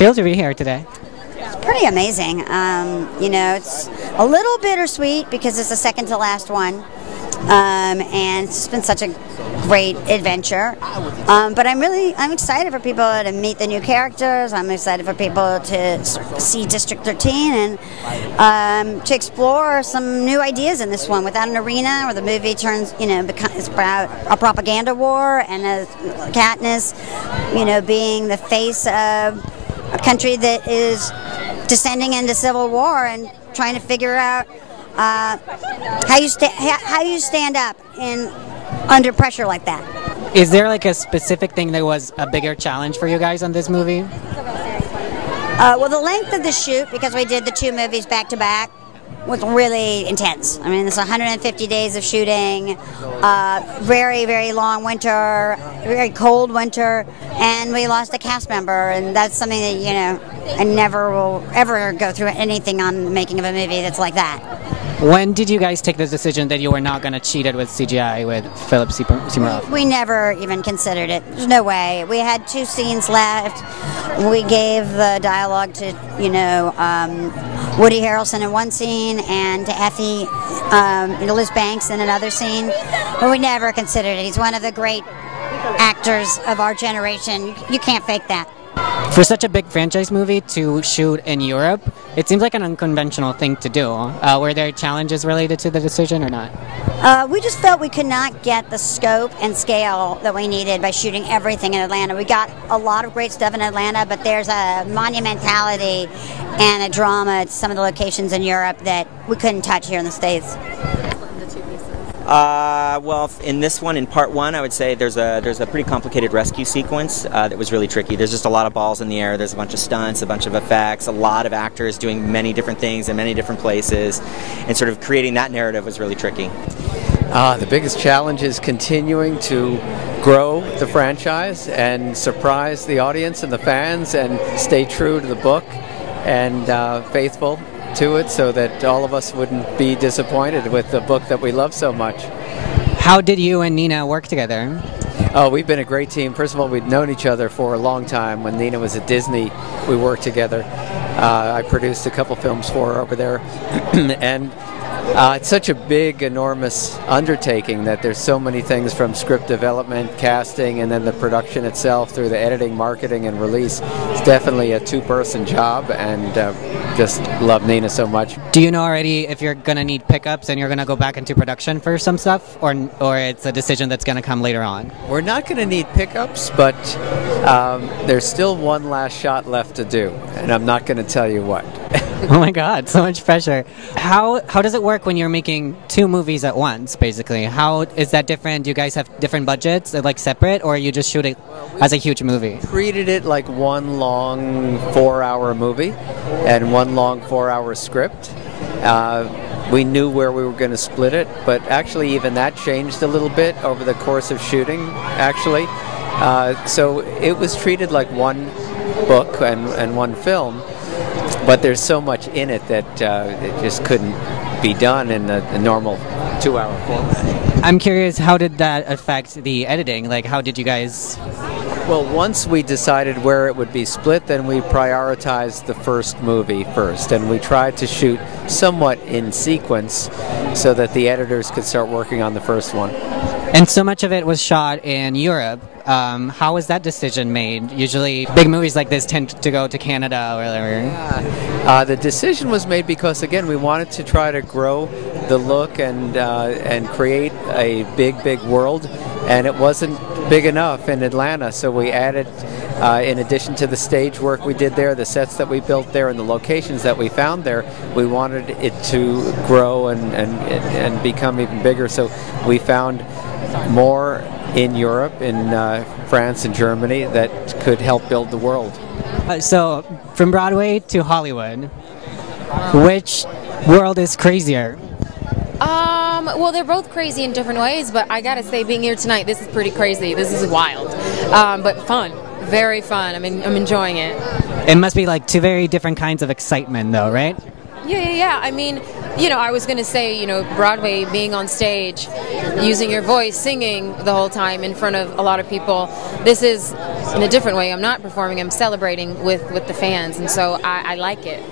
feel to be here today? It's pretty amazing. You know, it's a little bittersweet because it's the second to last one. And it's just been such a great adventure. But I'm excited for people to meet the new characters. I'm excited for people to see District 13 and to explore some new ideas in this one without an arena where the movie turns, you know, it's about a propaganda war and Katniss, you know, being the face of a country that is descending into civil war and trying to figure out how you stand up under pressure like that. Is there like a specific thing that was a bigger challenge for you guys on this movie? Well, the length of the shoot, because we did the two movies back to back, was really intense. I mean, it's 150 days of shooting, very, very long winter, very cold winter, and we lost a cast member, and that's something that, you know, I never will ever go through anything on the making of a movie that's like that. When did you guys take the decision that you were not going to cheat it with CGI with Philip Seymour? We never even considered it. There's no way. We had 2 scenes left. We gave the dialogue to, you know, Woody Harrelson in one scene and to Effie, Liz Banks in another scene. But we never considered it. He's one of the great actors of our generation. You can't fake that. For such a big franchise movie to shoot in Europe, it seems like an unconventional thing to do. Were there challenges related to the decision or not? We just felt we could not get the scope and scale that we needed by shooting everything in Atlanta. We got a lot of great stuff in Atlanta, but there's a monumentality and a drama to some of the locations in Europe that we couldn't touch here in the States. Well, in this one, in part 1, I would say there's a pretty complicated rescue sequence that was really tricky. There's just a lot of balls in the air. There's a bunch of stunts, a bunch of effects, a lot of actors doing many different things in many different places, and sort of creating that narrative was really tricky. The biggest challenge is continuing to grow the franchise and surprise the audience and the fans and stay true to the book and faithful to it so that all of us wouldn't be disappointed with the book that we love so much. How did you and Nina work together? Oh, we've been a great team. First of all, we'd known each other for a long time. When Nina was at Disney, we worked together. I produced a couple films for her over there. And it's such a big, enormous undertaking that there's so many things from script development, casting, and then the production itself through the editing, marketing, and release. It's definitely a 2-person job, and just love Nina so much. Do you know already if you're going to need pickups and you're going to go back into production for some stuff, or it's a decision that's going to come later on? We're not going to need pickups, but there's still one last shot left to do, and I'm not going to tell you what. Oh my God, so much pressure. How does it work when you're making 2 movies at once, basically? How is that different? Do you guys have different budgets, like separate, or you just shoot it as a huge movie? Treated it like one long 4-hour movie and one long 4-hour script. We knew where we were going to split it, but actually even that changed a little bit over the course of shooting, actually. So it was treated like one book and one film. But there's so much in it that it just couldn't be done in a normal 2-hour format. I'm curious, how did that affect the editing? Like, how did you guys... Well, once we decided where it would be split, then we prioritized the first movie first, and we tried to shoot somewhat in sequence so that the editors could start working on the first one. And so much of it was shot in Europe. How was that decision made? Usually big movies like this tend to go to Canada or whatever. Yeah. The decision was made because, again, we wanted to try to grow the look and create a big world, and it wasn't big enough in Atlanta, so we added, in addition to the stage work we did there, the sets that we built there, and the locations that we found there, we wanted it to grow and become even bigger, so we found more in Europe, in France and Germany, that could help build the world. So, from Broadway to Hollywood, which world is crazier? Well, they're both crazy in different ways, but I gotta say, being here tonight, this is pretty crazy. This is wild, but fun, very fun. I mean, I'm enjoying it. It must be like 2 very different kinds of excitement, though, right? Yeah. I mean, I was going to say, Broadway, being on stage, using your voice, singing the whole time in front of a lot of people. This is in a different way. I'm not performing, I'm celebrating with the fans, and so I like it.